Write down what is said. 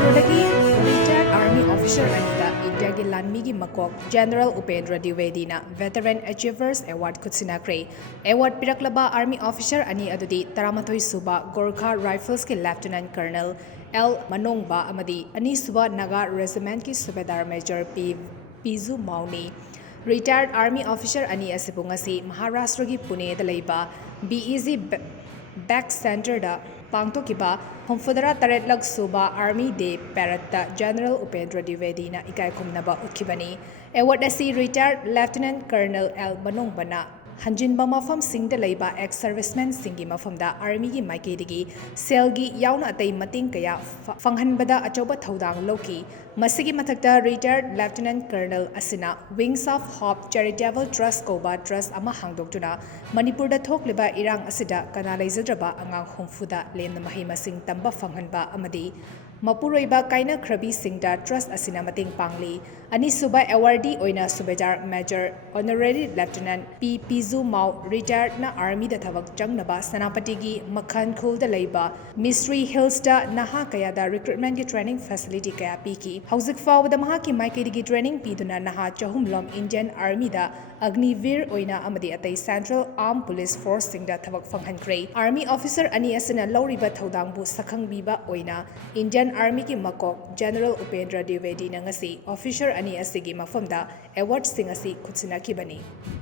Manipurdagi retired army officer anida Indiagi Lanmigi Makok General 𝗂𝗡𝗪𝗓𝗓 Veteran Achievers Award 𝗂𝗧𝗏 Award piraklaba army officer ani adudi 13 suba Gorkha Rifles ki Lieutenant Colonel 𝗟𝗔𝗡𝗥 amadi ani suba Naga Regiment ki Subedar Major 𝗑𝗡𝗪𝗓𝗏 Retired army officer ani asibu ngasi Maharashtra ki Pune da leiba BEZ Back Center da pangtokiba 68 suba Army Day Parade da General 𝗂𝗡𝗪𝗓𝗓 na 𝗥𝗑𝗧𝗏 utkibani Award asi Retired Lieutenant Colonel 𝗟𝗔𝗡𝗥 Hanjinba mafam singda leiba ex-servicemen singi mafamda Army gi maikidigi selgi yauna atei mating kaya fanghanbada achoba thodang loki masigi mathakta Retired Lieutenant Colonel asina Wings of Hope Charitable Trust koba trust ama hangdoktuna Manipurda thokliba irang asida kana leizadraba angang humfuda lemna mahi masing tamba fanghanba amadi mapuroiba 𝗨𝗓𝗪𝗑 singda trust asina mating pangli ani suba awardee oina Subedar Major Honorary Lieutenant 𝗑𝗡𝗪𝗓𝗏 retired na army da thabak changnaba Sanapati gi Makhan khul da leiba Mystery Hills da naha kaya da recruitment ki training facility kaya piki hauzik fawda maha ki maikidigi training piduna naha chahumlom Indian Army da 𝗥𝗚𝗑𝗑 oina amadi atai Central Armed Police Force singda thabak fanghankhre Army officer ani asina lawriba thodangbu sakhangbiba oina Indian Army ki Makok General 𝗂𝗡𝗪𝗓𝗓𝗑 na ngasi officer ani asigi mafamda award sing asi 𝗂𝗧𝗏